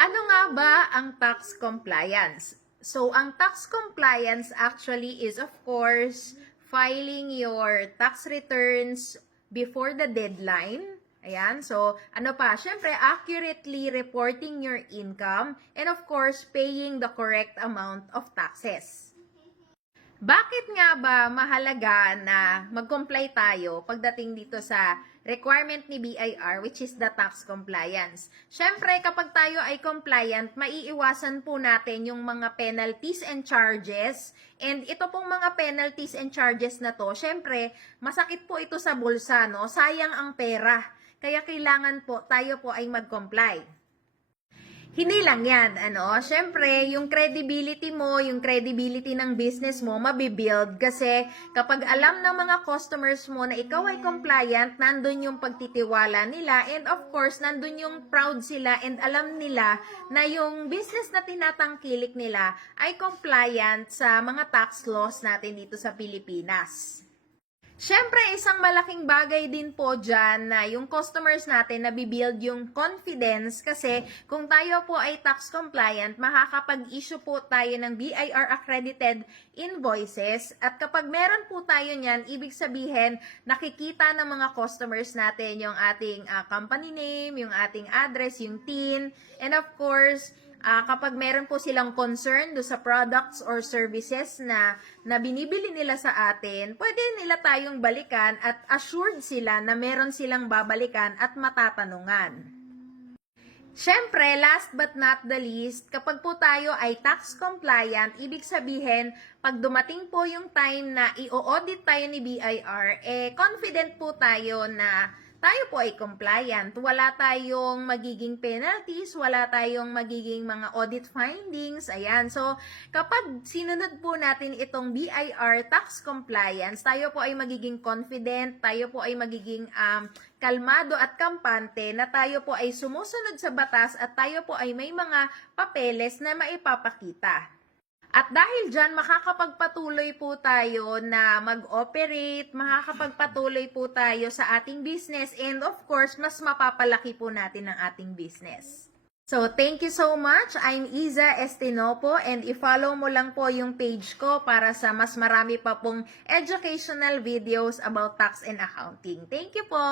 Ano nga ba ang tax compliance? So, ang tax compliance actually is, of course, filing your tax returns before the deadline. Ayan. So, ano pa? Siyempre, accurately reporting your income and, of course, paying the correct amount of taxes. Bakit nga ba mahalaga na mag-comply tayo pagdating dito sa requirement ni BIR, which is the tax compliance? Siyempre, kapag tayo ay compliant, maiiwasan po natin yung mga penalties and charges. And ito pong mga penalties and charges na to, siyempre, masakit po ito sa bulsa, no? Sayang ang pera. Kaya kailangan po tayo po ay mag-comply. Hindi lang yan, syempre, yung credibility mo, yung credibility ng business mo, mabibuild kasi kapag alam ng mga customers mo na ikaw ay compliant, nandun yung pagtitiwala nila and of course, nandun yung proud sila and alam nila na yung business na tinatangkilik nila ay compliant sa mga tax laws natin dito sa Pilipinas. Siyempre, isang malaking bagay din po dyan na yung customers natin nabibuild yung confidence kasi kung tayo po ay tax compliant, makakapag-issue po tayo ng BIR accredited invoices at kapag meron po tayo niyan, ibig sabihin, nakikita ng mga customers natin yung ating company name, yung ating address, yung TIN, and of course, kapag meron po silang concern do sa products or services na binibili nila sa atin, pwede nila tayong balikan at assured sila na meron silang babalikan at matatanungan. Siyempre, last but not the least, kapag po tayo ay tax compliant, ibig sabihin, pag dumating po yung time na i-audit tayo ni BIR, confident po tayo na tayo po ay compliant. Wala tayong magiging penalties, wala tayong magiging mga audit findings. Ayan. So, kapag sinunod po natin itong BIR tax compliance, tayo po ay magiging confident, tayo po ay magiging kalmado at kampante na tayo po ay sumusunod sa batas at tayo po ay may mga papeles na maipapakita. At dahil dyan, makakapagpatuloy po tayo na mag-operate, makakapagpatuloy po tayo sa ating business, and of course, mas mapapalaki po natin ang ating business. So, thank you so much. I'm Iza Estinopo, and i-follow mo lang po yung page ko para sa mas marami pa pong educational videos about tax and accounting. Thank you po!